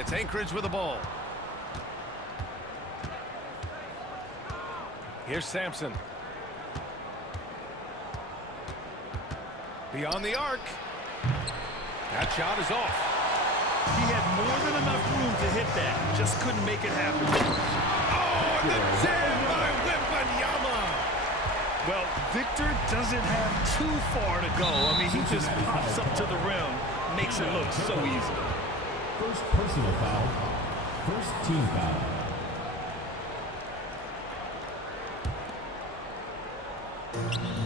And it's Anchorage with the ball. Here's Sampson. Beyond the arc. That shot is off. He had more than enough room to hit that. Just couldn't make it happen. Oh, and the jam by Wembanyama. Well, Victor doesn't have too far to go. I mean, he just pops up to the rim. Makes it look so easy. First personal foul. First team foul.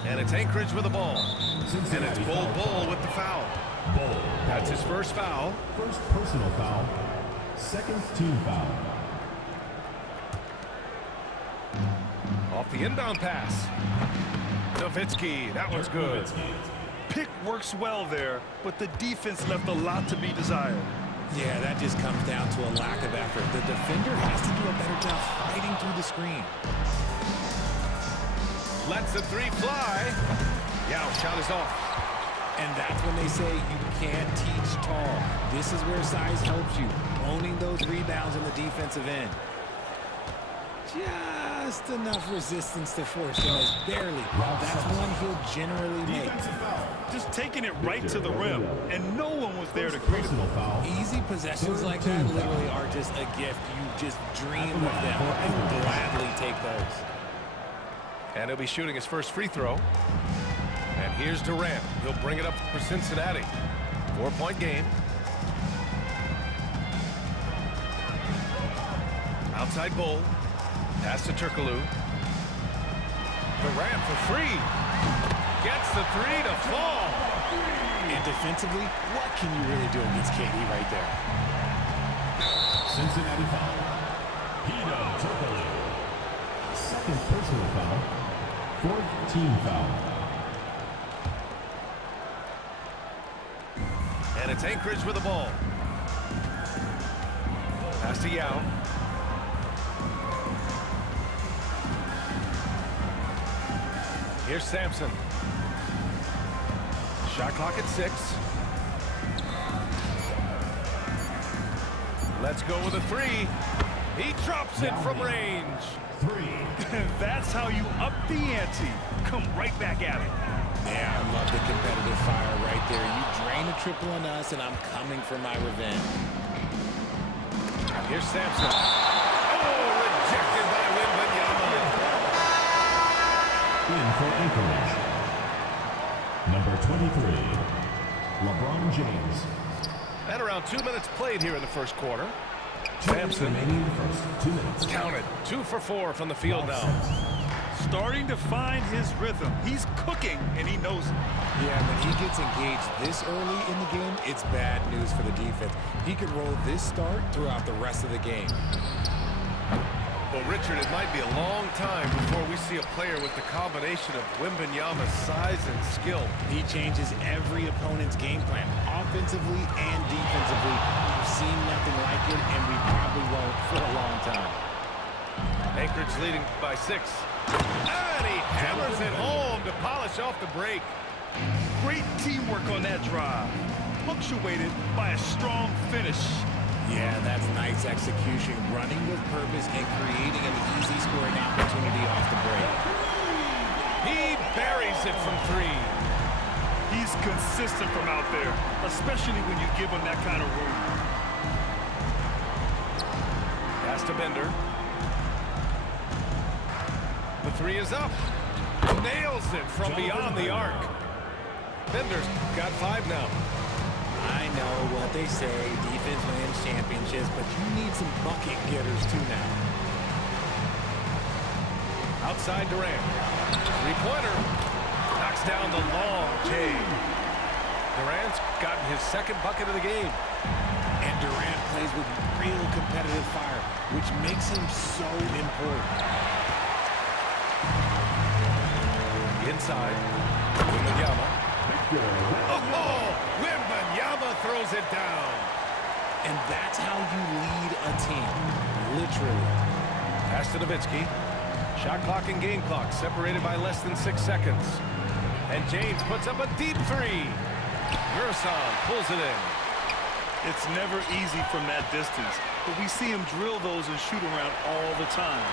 And it's Anchorage with the ball. And it's Bull with the foul. Bull. That's his first foul. First personal foul. Second team foul. Off the inbound pass. Nowitzki, that one's good. Pick works well there, but the defense left a lot to be desired. Yeah, that just comes down to a lack of effort. The defender has to do a better job fighting through the screen. Lets the three fly. Yao, shot is off. And that's when they say you can't teach tall. This is where size helps you. Owning those rebounds in the defensive end. Just enough resistance to force him as barely. That's one he'll generally make. Just taking it right to the rim, and no one was there to greet him. Easy possessions like that literally are just a gift. You just dream of them and gladly take those. And he'll be shooting his first free throw. And here's Durant. He'll bring it up for Cincinnati. 4-point game. Outside Bull. Pass to Turkoglu. Durant for three. Gets the three to fall. And defensively, what can you really do against KD right there? Cincinnati foul. Hedo Turkoglu. Second personal foul. Fourth team foul. And it's Anchorage with the ball. Pass to Yao. Here's Sampson. Shot clock at 6. Let's go with a three. He drops it from range. That's how you up the ante. Come right back at it. Yeah, I love the competitive fire right there. You drain a triple on us, and I'm coming for my revenge. Here's Sampson. Oh, rejected by Wembanyama. In for Anchorage. Number 23, LeBron James. And around 2 minutes played here in the first quarter. Sampson remaining in the first 2 minutes. counted. 2 for 4 from the field now. Starting to find his rhythm. He's cooking, and he knows it. Yeah, when he gets engaged this early in the game, it's bad news for the defense. He could roll this start throughout the rest of the game. Well, Richard, it might be a long time before we see a player with the combination of Wembanyama's size and skill. He changes every opponent's game plan, offensively and defensively. We've seen nothing like it, and we probably won't for a long time. Anchorage leading by 6. And he hammers it home to polish off the break. Great teamwork on that drive. Punctuated by a strong finish. Yeah, that's nice execution, running with purpose and creating an easy scoring opportunity off the break. He buries it from 3. He's consistent from out there, especially when you give him that kind of room. Pass to Bender. The 3 is up. Nails it from beyond the arc. Bender's got 5 now. I know what they say, defense wins championships, but you need some bucket getters too now. Outside Durant. 3-pointer. Knocks down the long J. Durant's gotten his second bucket of the game. And Durant plays with real competitive fire, which makes him so important. Inside. Wembanyama. Oh, Wembanyama throws it down. And that's how you lead a team, literally. Pass to Nowitzki. Shot clock and game clock separated by less than 6 seconds. And James puts up a deep 3. Gerson pulls it in. It's never easy from that distance, but we see him drill those and shoot around all the time.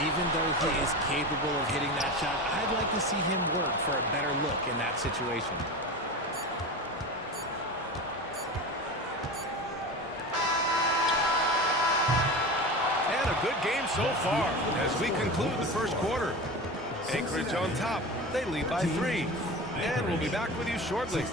Even though he is capable of hitting that shot, I'd like to see him work for a better look in that situation. And a good game so far as we conclude the first quarter. Anchorage on top. They lead by 3. And we'll be back with you shortly.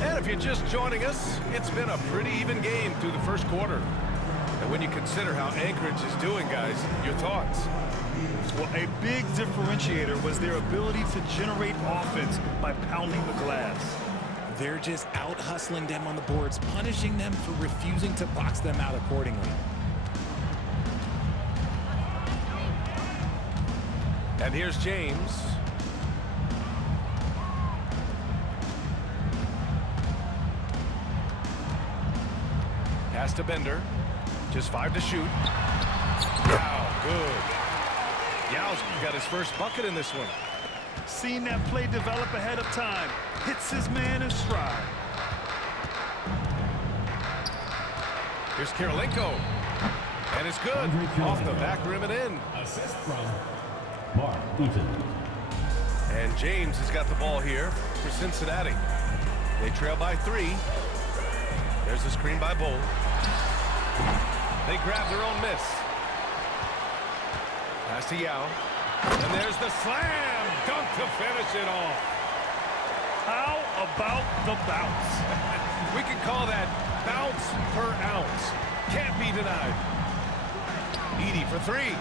And if you're just joining us, it's been a pretty even game through the first quarter. And when you consider how Anchorage is doing, guys, your thoughts? Well, a big differentiator was their ability to generate offense by pounding the glass. They're just out-hustling them on the boards, punishing them for refusing to box them out accordingly. And here's James. Pass to Bender. Just 5 to shoot. Wow, good. Yao's got his first bucket in this one. Seeing that play develop ahead of time. Hits his man in stride. Here's Karolinko. And it's good. Off the back rim and in. Assist from Mark Eaton. And James has got the ball here for Cincinnati. They trail by 3. There's a screen by Bull. They grab their own miss. Pass to Yao. And there's the slam. Dunk to finish it off. How about the bounce? We can call that bounce per ounce. Can't be denied. Edey for 3.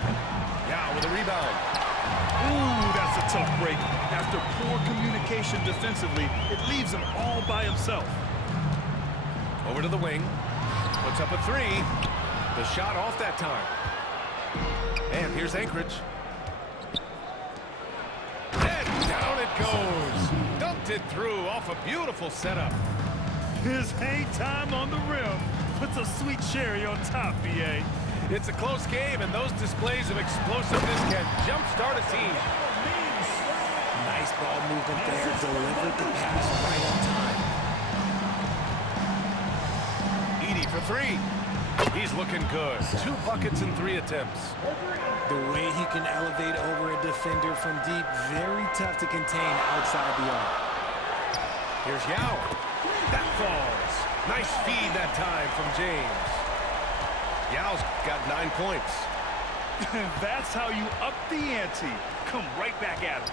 Yao with a rebound. Ooh, that's a tough break. After poor communication defensively, it leaves him all by himself. Over to the wing. Puts up a 3. The shot off that time. And here's Anchorage. And down it goes. Dunked it through off a beautiful setup. His hang time on the rim puts a sweet cherry on top, BA. It's a close game, and those displays of explosiveness can jumpstart a team. Nice ball movement there. Delivered the pass right on time. Edey for 3. He's looking good. 2 buckets in 3 attempts. The way he can elevate over a defender from deep, very tough to contain outside the arc. Here's Yao. That falls. Nice feed that time from James. Yao's got 9 points. That's how you up the ante. Come right back at him.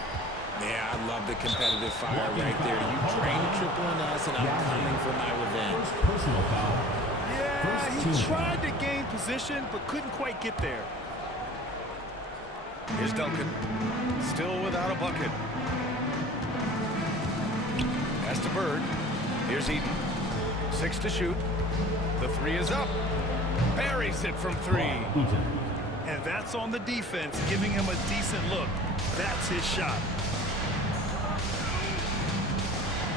Yeah, I love the competitive fire right there. You drained triple on us, and I'm coming for my revenge. Personal foul. Yeah, he tried to gain position, but couldn't quite get there. Here's Duncan. Still without a bucket. Pass to Bird. Here's Edey. 6 to shoot. The 3 is up. Buries it from 3. And that's on the defense, giving him a decent look. That's his shot.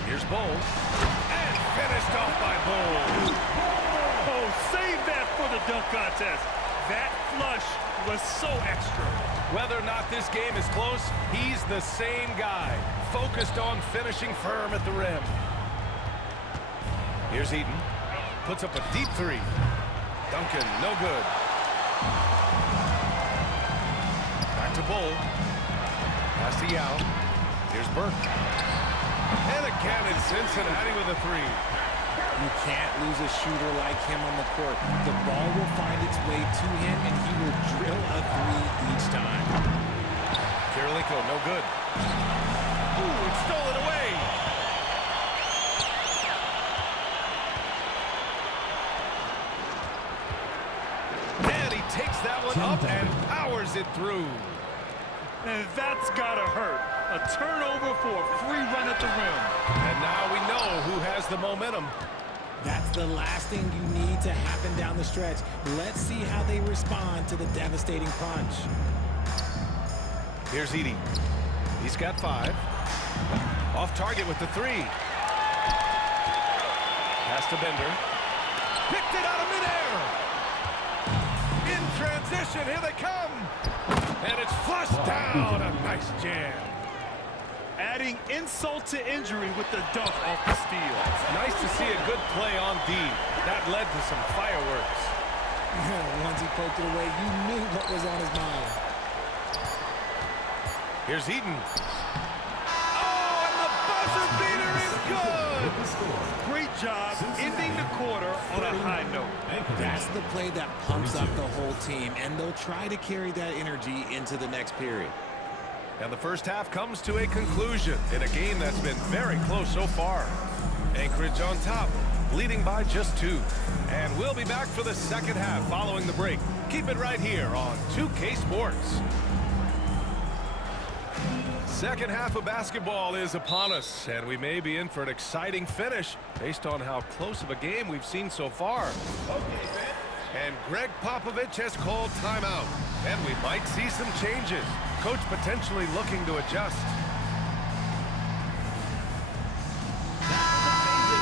Here's Bull. And finished off by Bull. Oh, save that for the dunk contest. That flush was so extra. Whether or not this game is close, he's the same guy. Focused on finishing firm at the rim. Here's Eaton. Puts up a deep 3. Duncan, no good. Back to Bull. Pass to Yao. Here's Burke. And again, it's Cincinnati with a 3. You can't lose a shooter like him on the court. The ball will find its way to him, and he will drill a 3 each time. Karolinko, no good. Ooh, it stole it away. And he takes that one up and powers it through. And that's gotta hurt. A turnover for a free run at the rim. And now we know who has the momentum. That's the last thing you need to happen down the stretch. Let's see how they respond to the devastating punch. Here's Edey. He's got 5. Off target with the 3. Pass to Bender. Picked it out of midair. In transition, here they come. And it's flushed down. A nice jam. Adding insult to injury with the dunk off the steal. Nice to see a good play on D. That led to some fireworks. Once he poked it away, you knew what was on his mind. Here's Eaton. Oh, and the buzzer beater is good. Great job ending the quarter on a high note. That's the play that pumps up the whole team, and they'll try to carry that energy into the next period. And the first half comes to a conclusion in a game that's been very close so far. Anchorage on top, leading by just 2. And we'll be back for the second half following the break. Keep it right here on 2K Sports. Second half of basketball is upon us, and we may be in for an exciting finish based on how close of a game we've seen so far. And Greg Popovich has called timeout, and we might see some changes. Coach potentially looking to adjust.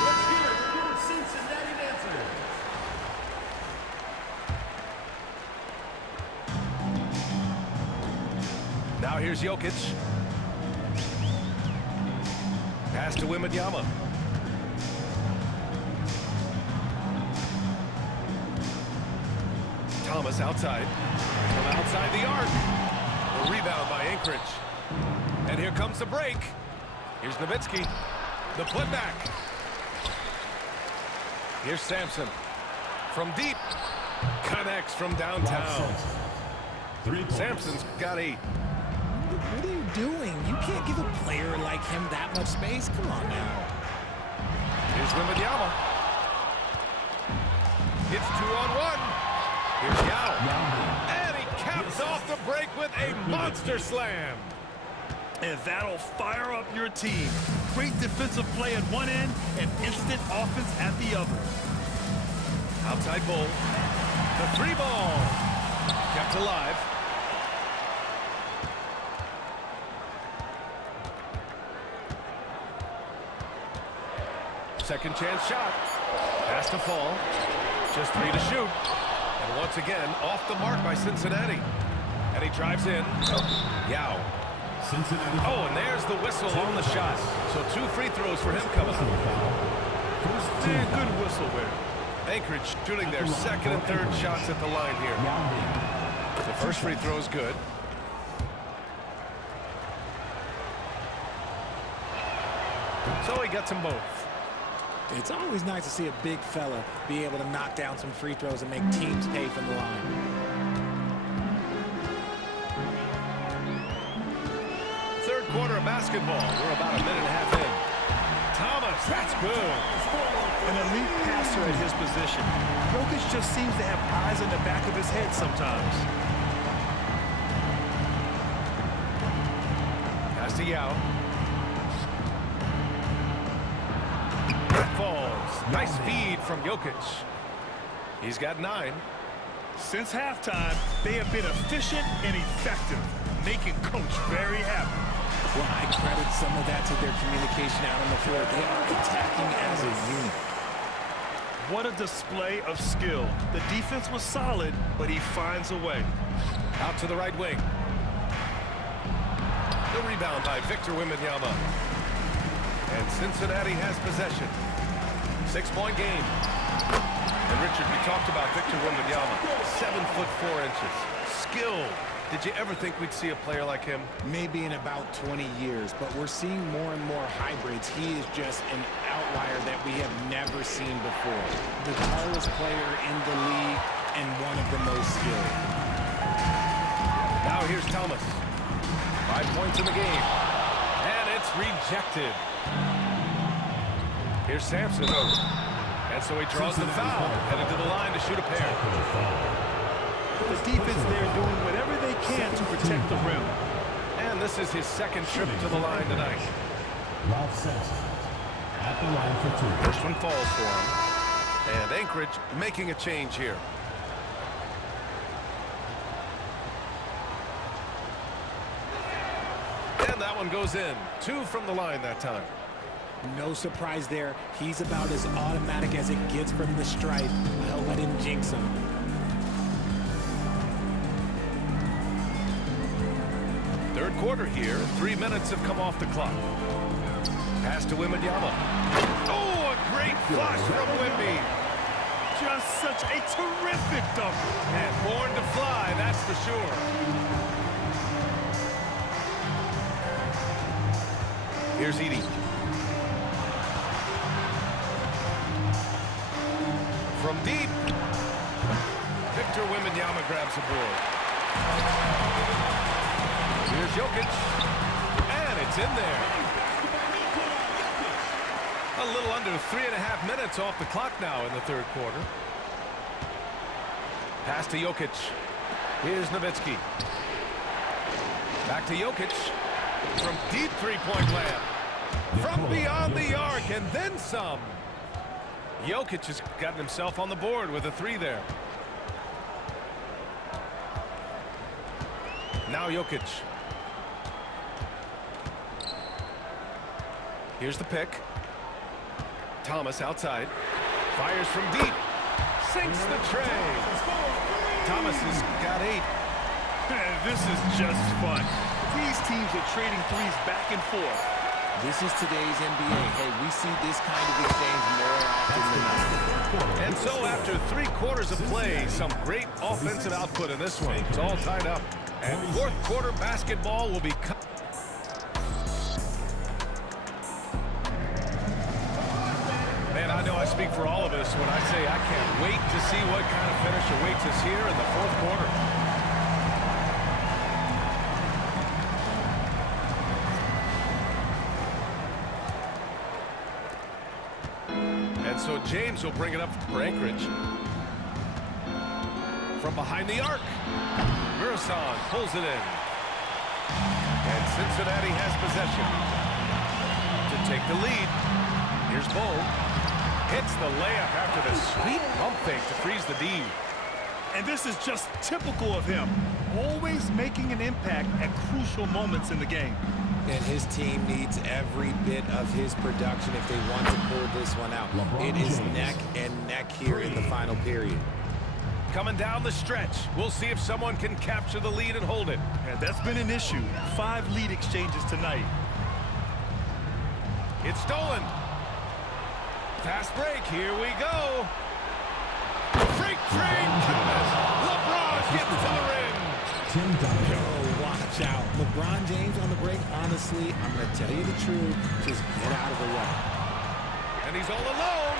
Let's hear it for your Cincinnati Dancers. Now here's Jokic. Pass to Wembanyama. Thomas outside. From outside the arc. A rebound by Anchorage. And here comes the break. Here's Nowitzki. The putback. Here's Sampson. From deep. Connects from downtown. Sampson's got 8. What are you doing? You can't give a player like him that much space. Come on now. Here's Wembanyama. It's 2-on-1. Here's Yao. And he caps off the break with a monster slam. And that'll fire up your team. Great defensive play at one end and instant offense at the other. Outside Bull. The 3-ball. Kept alive. Second chance shot. Has to fall. Just 3 to shoot. And once again, off the mark by Cincinnati. And he drives in. Yao. Cincinnati. Oh, and there's the whistle on the shot. So 2 free throws for him coming up. Good whistle there. Anchorage shooting their second and third shots at the line here. The first free throw is good. So he gets them both. It's always nice to see a big fella be able to knock down some free throws and make teams pay from the line. Third quarter of basketball. We're about a minute and a half in. Thomas, that's good. An elite passer at his position. Jokic just seems to have eyes in the back of his head sometimes. Pass to Yao. That falls. Nice feed from Jokic. He's got 9. Since halftime, they have been efficient and effective, making Coach very happy. Well, I credit some of that to their communication out on the floor. They are attacking as a unit. What a display of skill. The defense was solid, but he finds a way. Out to the right wing. The rebound by Victor Wembanyama. And Cincinnati has possession. 6-point game. And Richard, we talked about Victor Wembanyama. 7'4". Skilled. Did you ever think we'd see a player like him? Maybe in about 20 years, but we're seeing more and more hybrids. He is just an outlier that we have never seen before. The tallest player in the league and one of the most skilled. Now here's Thomas. 5 points in the game. And it's rejected. Here's Sampson. And so he draws the foul. Headed to the line to shoot a pair. The defense there doing whatever they can to protect the rim. And this is his second trip to the line tonight. Ralph Sampson at the line for 2. First one falls for him. And Anchorage making a change here. And that one goes in. 2 from the line that time. No surprise there. He's about as automatic as it gets from the stripe. Well, I didn't jinx him. Third quarter here. 3 minutes have come off the clock. Pass to Wembanyama. Oh, a great flush from Wemby. Just such a terrific dunker. And born to fly, that's for sure. Here's Edey. From deep. Victor Wembanyama grabs the board. Here's Jokic. And it's in there. A little under 3.5 minutes off the clock now in the third quarter. Pass to Jokic. Here's Nowitzki. Back to Jokic. From deep three-point land. From beyond the arc and then some. Jokic has gotten himself on the board with a three there. Now Jokic. Here's the pick. Thomas outside. Fires from deep. Sinks the tray. Thomas has got 8. This is just fun. These teams are trading threes back and forth. This is today's NBA. Hey, we see this kind of exchange more often than not. And so after 3 quarters of play, some great offensive output in this one. It's all tied up. And fourth quarter basketball will be... Man, I know I speak for all of us when I say I can't wait to see what kind of finish awaits us here in the fourth quarter. And so James will bring it up for Anchorage. From behind the arc. Murison pulls it in. And Cincinnati has possession to take the lead. Here's Bull. Hits the layup after the sweet pump fake to freeze the D. And this is just typical of him. Always making an impact at crucial moments in the game. And his team needs every bit of his production if they want to pull this one out. It is neck and neck here in the final period. Coming down the stretch. We'll see if someone can capture the lead and hold it. And that's been an issue. 5 lead exchanges tonight. It's stolen. Fast break. Here we go. Freight train coming. LeBron gets to the rim. Oh, watch out. LeBron James on the break. Honestly, I'm going to tell you the truth. Just get out of the way. And he's all alone.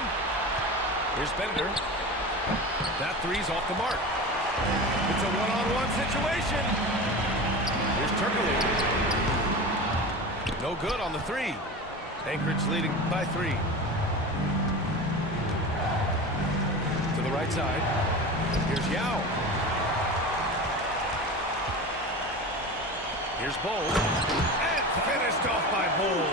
Here's Bender. That three's off the mark. It's a one-on-one situation. Here's Turkoglu. No good on the three. Anchorage leading by 3. To the right side. Here's Yao. Here's Bull. And finished off by Bull.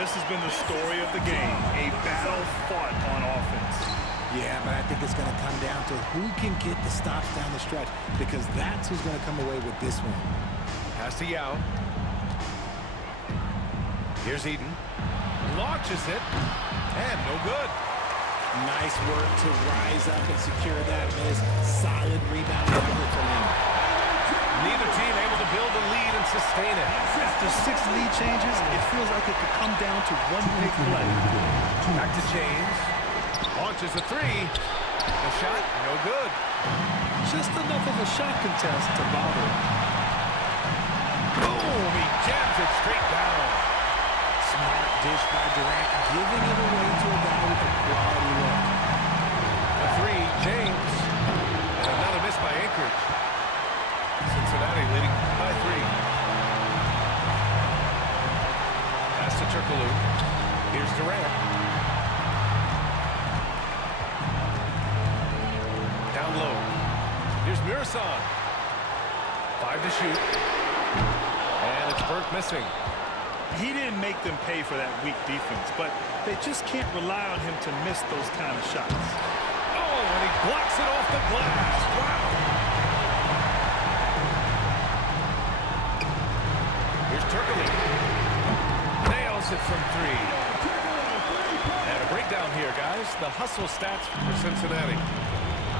This has been the story of the game. A battle fought on offense. Yeah, but I think it's going to come down to who can get the stops down the stretch, because that's who's going to come away with this one. Pass to Yao. Here's Eden. Launches it. And no good. Nice work to rise up and secure that miss. Solid rebound effort from him. Neither team able to build a lead and sustain it. After 6 lead changes, it feels like it could come down to one big play. Back to James. Launches a 3. The shot, no good. Just enough of a shot contest to bother. Boom! He jams it straight down. Smart dish by Durant, giving it away to a guy with a quality look. A 3, James. And another miss by Anchorage. Cincinnati leading by 3. Pass to Turkoglu. Here's Durant. Down low. Here's Murison. 5 to shoot. And it's Burke missing. He didn't make them pay for that weak defense, but they just can't rely on him to miss those kind of shots. Oh, and he blocks it off the glass. Wow. Here's Turkoglu. Nails it from 3. And a breakdown here, guys. The hustle stats for Cincinnati.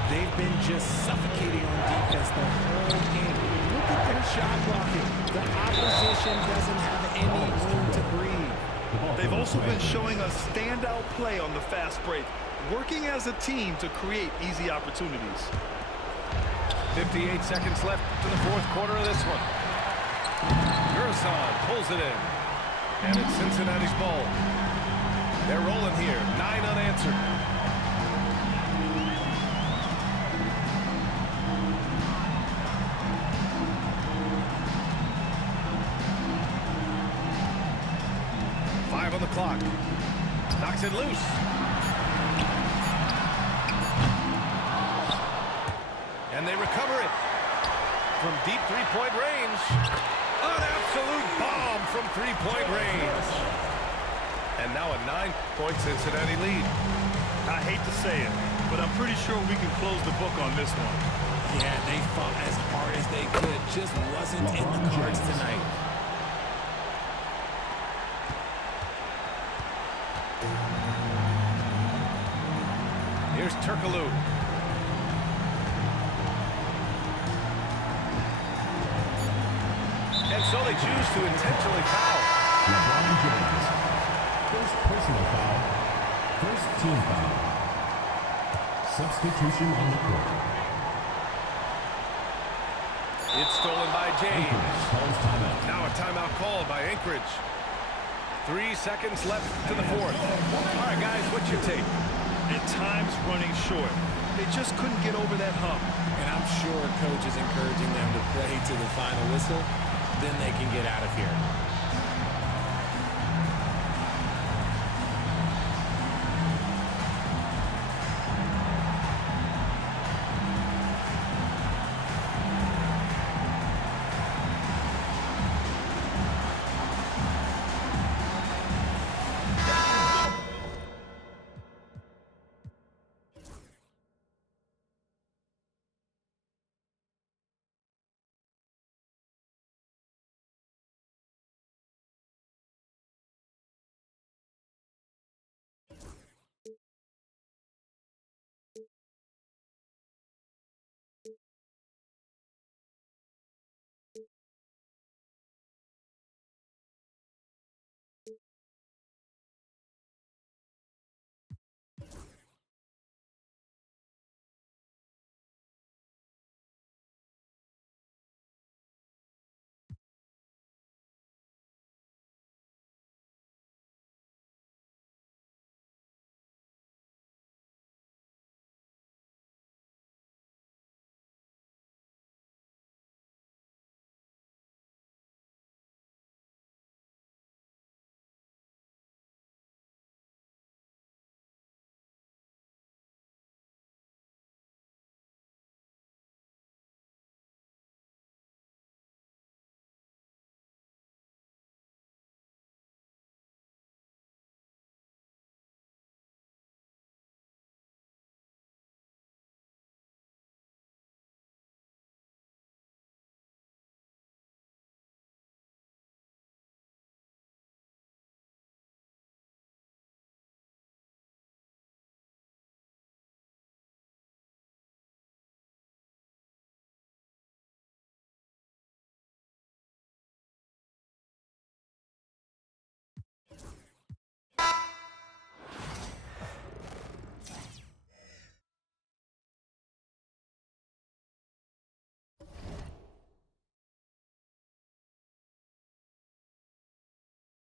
They've been just suffocating on defense the whole game. Look at their shot blocking. The opposition doesn't have any room to breathe. They've also been showing us standout play on the fast break, working as a team to create easy opportunities. 58 seconds left to the fourth quarter of this one. Gerson pulls it in. And it's Cincinnati's ball. They're rolling here, 9 unanswered. On the clock. Knocks it loose. And they recover it. From deep three-point range. An absolute bomb from three-point range. And now a 9-point Cincinnati lead. I hate to say it, but I'm pretty sure we can close the book on this one. Yeah, they fought as hard as they could. Just wasn't in the cards tonight. Here's Turkoglu. And so they choose to intentionally foul. LeBron James. First personal foul. First team foul. Substitution on the court. It's stolen by James. Anchorage calls timeout. Now a timeout called by Anchorage. 3 seconds left to the fourth. All right, guys, what's your take? And time's running short. They just couldn't get over that hump. And I'm sure coach is encouraging them to play to the final whistle. Then they can get out of here.